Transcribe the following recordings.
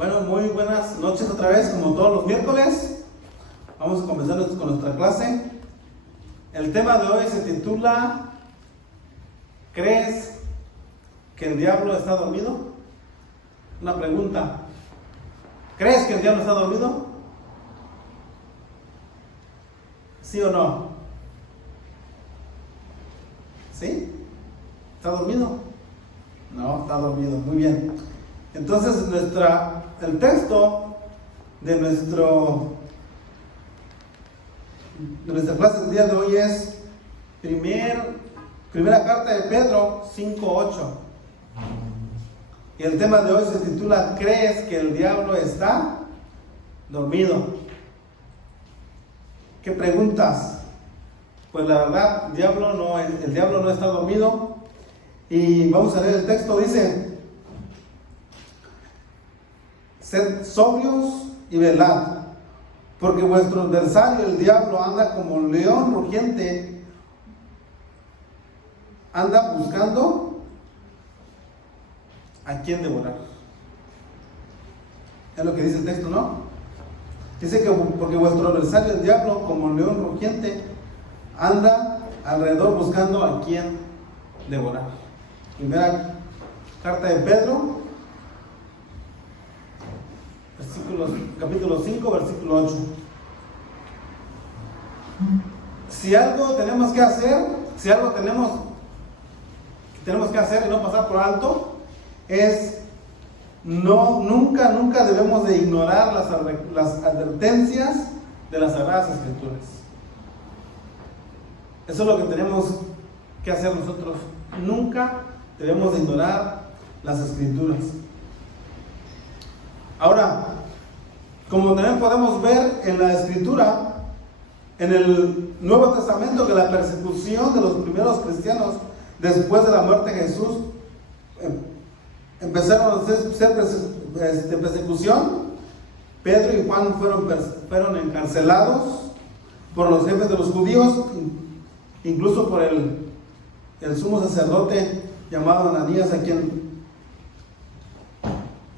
Bueno, muy buenas noches otra vez, como todos los miércoles. Vamos a comenzar con nuestra clase. El tema de hoy se titula ¿Crees que el diablo está dormido? Una pregunta. ¿Crees que el diablo está dormido? ¿Sí o no? ¿Sí? ¿Está dormido? No, está dormido. Muy bien. Entonces el texto de nuestra clase del día de hoy es primera carta de Pedro 5:8. Y el tema de hoy se titula ¿Crees que el diablo está dormido? ¿Qué preguntas? Pues la verdad, el diablo no está dormido. Y vamos a leer el texto. Dice: sed sobrios y velad, porque vuestro adversario el diablo anda como un león rugiente, anda buscando a quien devorar. Es lo que dice el texto, ¿no? Dice que porque vuestro adversario el diablo como un león rugiente anda alrededor buscando a quien devorar. Primera carta de Pedro, capítulo 5, versículo 8. Si algo tenemos que hacer, y no pasar por alto, es nunca debemos de ignorar las advertencias de las Sagradas Escrituras. Eso es lo que tenemos que hacer nosotros. Nunca debemos de ignorar las Escrituras. Ahora, como también podemos ver en la Escritura, en el Nuevo Testamento, que la persecución de los primeros cristianos después de la muerte de Jesús empezaron a ser persecución. Pedro y Juan fueron encarcelados por los jefes de los judíos, incluso por el sumo sacerdote llamado Ananías, a quien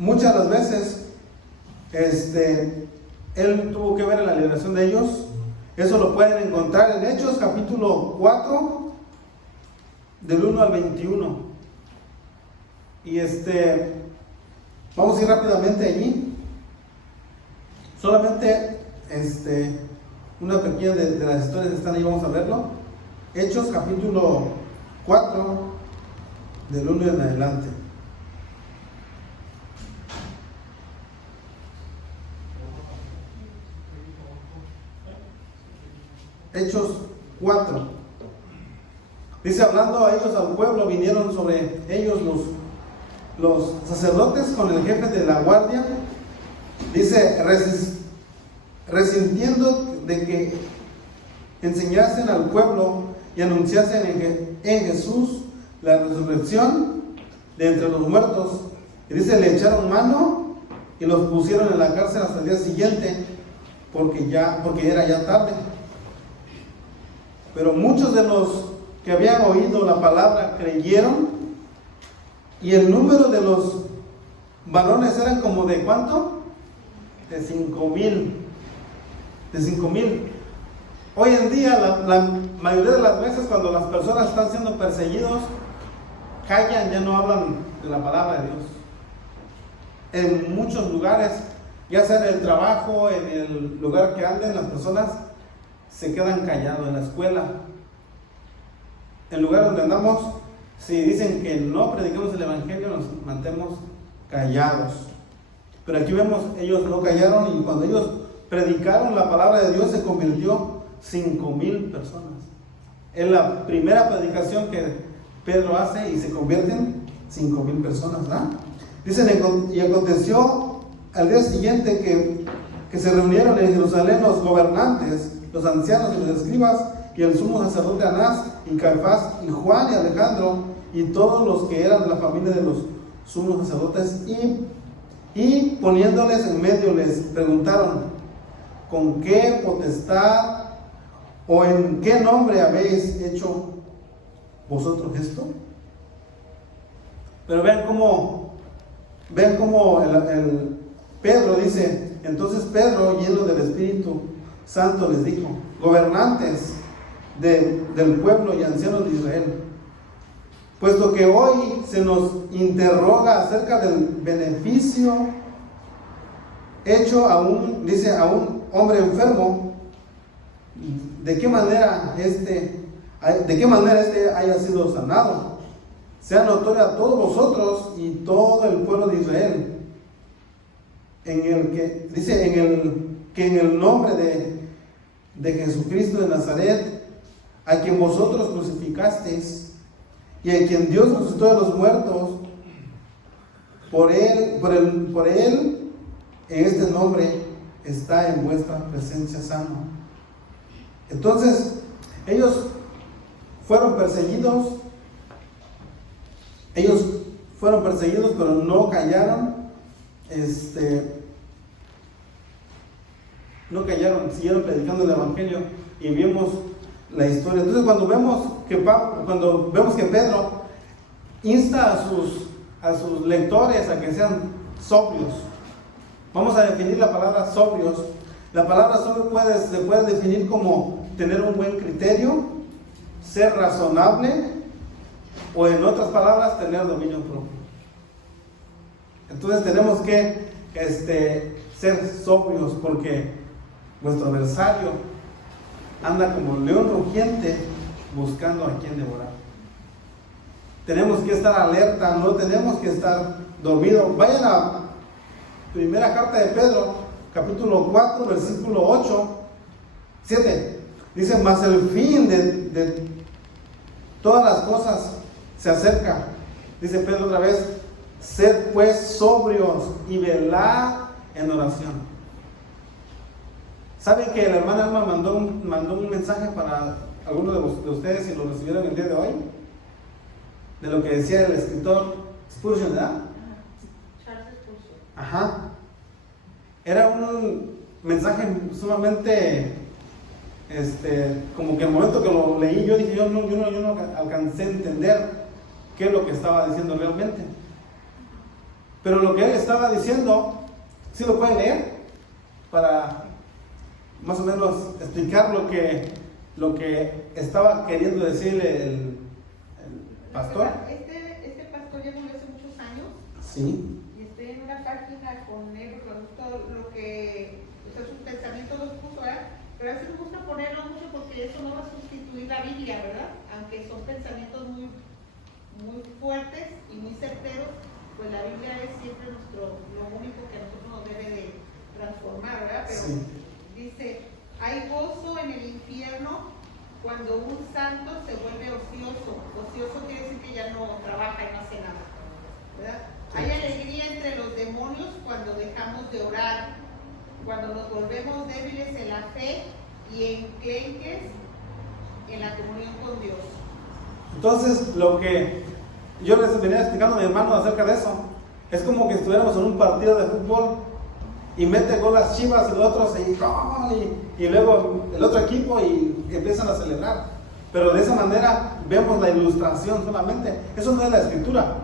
muchas de las veces él tuvo que ver en la liberación de ellos. Eso lo pueden encontrar en Hechos capítulo 4 del 1 al 21. Y vamos a ir rápidamente allí. Solamente una pequeña de las historias que están ahí, vamos a verlo. Hechos capítulo 4 del 1 en adelante. Hechos 4. Dice: hablando a ellos al pueblo, vinieron sobre ellos los sacerdotes con el jefe de la guardia. Dice: resintiendo de que enseñasen al pueblo y anunciasen en Jesús la resurrección de entre los muertos. Y dice: le echaron mano y los pusieron en la cárcel hasta el día siguiente, porque era ya tarde. Pero muchos de los que habían oído la palabra creyeron, y el número de los varones eran como de ¿cuánto? De 5,000. Hoy en día la mayoría de las veces, cuando las personas están siendo perseguidos, callan, ya no hablan de la palabra de Dios. En muchos lugares, ya sea en el trabajo, en el lugar que anden, las personas se quedan callados. En la escuela, en el lugar donde andamos, si dicen que no predicamos el evangelio, nos mantenemos callados. Pero aquí vemos, ellos no callaron, y cuando ellos predicaron la palabra de Dios, se convirtió 5,000 personas. Es la primera predicación que Pedro hace y se convierten 5,000 personas, ¿verdad? Dicen: y aconteció al día siguiente que se reunieron en Jerusalén los gobernantes, los ancianos y los escribas, y el sumo sacerdote Anás, y Caifás, y Juan, y Alejandro, y todos los que eran de la familia de los sumos sacerdotes, y poniéndoles en medio les preguntaron: ¿con qué potestad o en qué nombre habéis hecho vosotros esto? Pero vean cómo Pedro dice, entonces Pedro, lleno del Espíritu Santo, les dijo: gobernantes del pueblo y ancianos de Israel, puesto que hoy se nos interroga acerca del beneficio hecho a un hombre enfermo, ¿de qué manera este haya sido sanado? Sea notorio a todos vosotros y todo el pueblo de Israel, en el nombre de Jesucristo de Nazaret, a quien vosotros crucificasteis y a quien Dios resucitó de los muertos, por él, en este nombre está en vuestra presencia sano. Entonces, ellos fueron perseguidos, pero no callaron, siguieron predicando el evangelio, y vimos la historia. Entonces, cuando vemos que Pedro insta a sus lectores a que sean sobrios, vamos a definir la palabra sobrios. La palabra sobrio se puede definir como tener un buen criterio, ser razonable, o en otras palabras, tener dominio propio. Entonces tenemos que ser sobrios, porque nuestro adversario anda como león rugiente buscando a quien devorar. Tenemos que estar alerta, no tenemos que estar dormidos. Vayan a la primera carta de Pedro, capítulo 4, versículo 7. Dice: mas el fin de todas las cosas se acerca. Dice Pedro otra vez: sed pues sobrios y velad en oración. ¿Saben que la hermana Alma mandó un mensaje para algunos de ustedes, si lo recibieron el día de hoy? De lo que decía el escritor Spurgeon, ¿verdad? Charles Spurgeon. Ajá. Era un mensaje sumamente, como que el momento que lo leí, yo dije, yo no alcancé a entender qué es lo que estaba diciendo realmente. Pero lo que él estaba diciendo, ¿sí lo pueden leer? Para más o menos explicar lo que estaba queriendo decirle el pastor. Este pastor ya murió hace muchos años. Sí. Y estoy en una página con él, todo lo que, sus pensamientos los puso, ¿verdad? Pero a veces me gusta ponerlo mucho porque eso no va a sustituir la Biblia, ¿verdad? Aunque son pensamientos muy, muy fuertes y muy certeros, pues la Biblia es siempre lo único que a nosotros nos debe de transformar, ¿verdad? Pero sí. Dice: hay gozo en el infierno cuando un santo se vuelve ocioso. Ocioso quiere decir que ya no trabaja y no hace nada, ¿verdad? Hay alegría entre los demonios cuando dejamos de orar, cuando nos volvemos débiles en la fe y enclenques en la comunión con Dios. Entonces, lo que yo les venía explicando a mi hermano acerca de eso, es como que estuviéramos en un partido de fútbol y mete gol las Chivas y los otros y luego el otro equipo y empiezan a celebrar. Pero de esa manera vemos la ilustración solamente. Eso no es la escritura,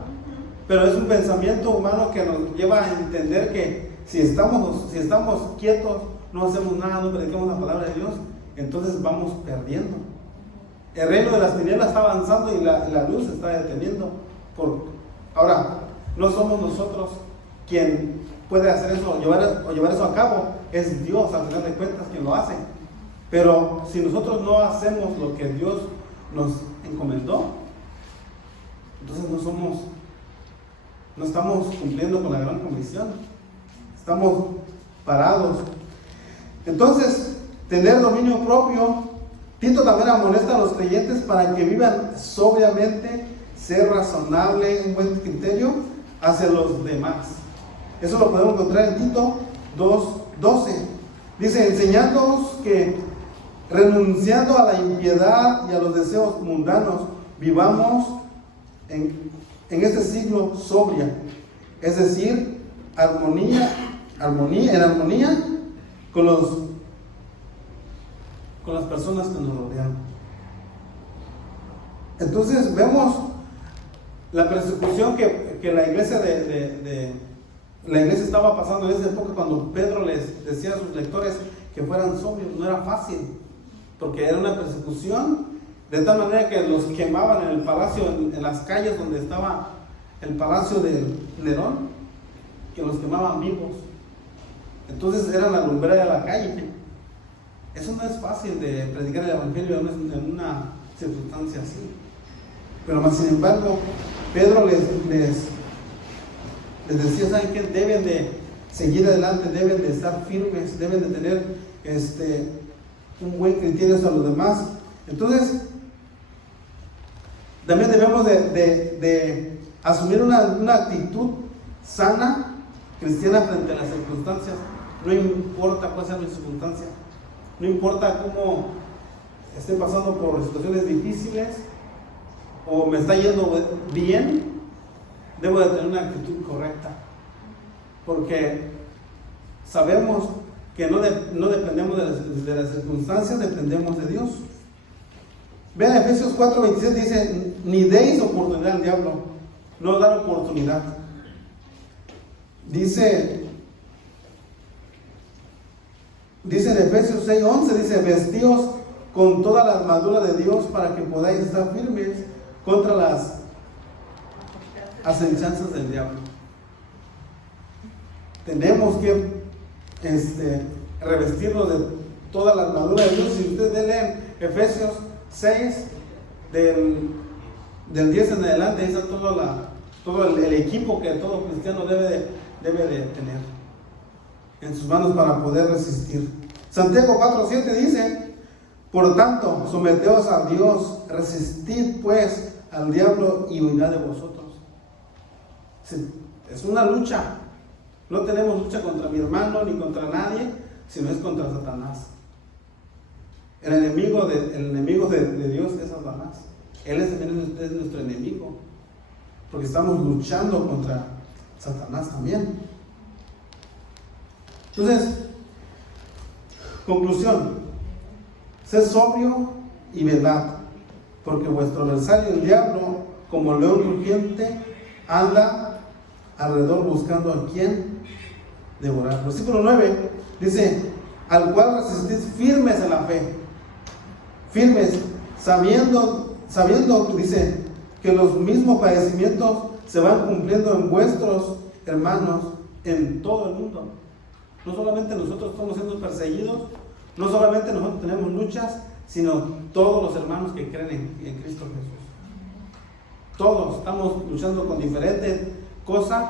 pero es un pensamiento humano que nos lleva a entender que si estamos quietos, no hacemos nada, no predicamos la palabra de Dios, entonces vamos perdiendo. El reino de las tinieblas está avanzando y la luz se está deteniendo. Ahora, no somos nosotros quien puede hacer eso o llevar eso a cabo, es Dios al final de cuentas quien lo hace. Pero si nosotros no hacemos lo que Dios nos encomendó, entonces no estamos cumpliendo con la gran comisión, estamos parados. Entonces, tener dominio propio. Tito también amonesta a los creyentes para que vivan sobriamente, ser razonable, un buen criterio hacia los demás. Eso lo podemos encontrar en Tito 2:12. Dice: enseñándoos que renunciando a la impiedad y a los deseos mundanos, vivamos en este siglo sobria, es decir, en armonía con las personas que nos rodean. Entonces vemos la persecución que la iglesia de la iglesia estaba pasando en esa época cuando Pedro les decía a sus lectores que fueran sobrios. No era fácil, porque era una persecución, de tal manera que los quemaban en el palacio, en las calles donde estaba el palacio de Nerón, que los quemaban vivos. Entonces era la lumbrera de la calle. Eso no es fácil de predicar el evangelio en una circunstancia así. Pero más sin embargo, Pedro les decía, ¿saben qué? Deben de seguir adelante, deben de estar firmes, deben de tener un buen criterio hacia los demás. Entonces, también debemos de asumir una actitud sana, cristiana, frente a las circunstancias. No importa cuál sea mi circunstancia, no importa cómo esté pasando por situaciones difíciles o me está yendo bien, debo de tener una actitud correcta, porque sabemos que no dependemos de las circunstancias, dependemos de Dios. Vean, Efesios 4:26 dice: ni deis oportunidad al diablo, no dar oportunidad. Dice en Efesios 6:11, dice: vestíos con toda la armadura de Dios para que podáis estar firmes contra las acechanzas del diablo. Tenemos que revestirnos de toda la armadura de Dios. Si ustedes leen Efesios 6 del 10 en adelante, ahí está todo el equipo que todo cristiano debe de tener en sus manos para poder resistir. Santiago 4:7 dice: por tanto, someteos a Dios, resistid pues al diablo y huirá de vosotros. Es una lucha. No tenemos lucha contra mi hermano ni contra nadie, sino es contra Satanás. El enemigo de Dios es Satanás. Él es nuestro enemigo, porque estamos luchando contra Satanás también. Entonces, conclusión: sed sobrio y velad, porque vuestro adversario el diablo, como león rugiente, anda alrededor buscando a quien devorar. Versículo 9 dice: al cual resistís firmes en la fe, firmes, sabiendo, dice, que los mismos padecimientos se van cumpliendo en vuestros hermanos en todo el mundo. No solamente nosotros estamos siendo perseguidos, no solamente nosotros tenemos luchas, sino todos los hermanos que creen en Cristo Jesús. Todos estamos luchando con diferentes cosas,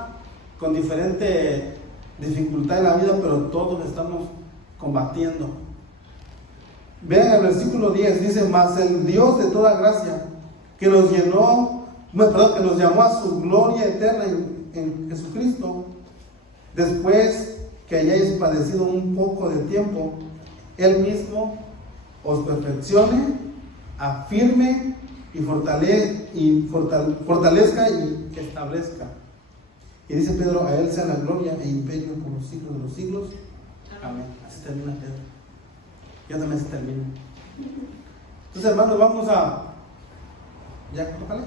con diferente dificultad en la vida, pero todos estamos combatiendo. Vean el versículo 10, dice: mas el Dios de toda gracia, que nos llamó a su gloria eterna en Jesucristo, después que hayáis padecido un poco de tiempo, Él mismo os perfeccione, afirme y fortalezca y establezca. Y dice Pedro: a Él sea la gloria e imperio por los siglos de los siglos. Amén. Así termina Pedro. Yo también así termino. Entonces, hermanos, vamos a... ¿Ya? ¿Ojalá?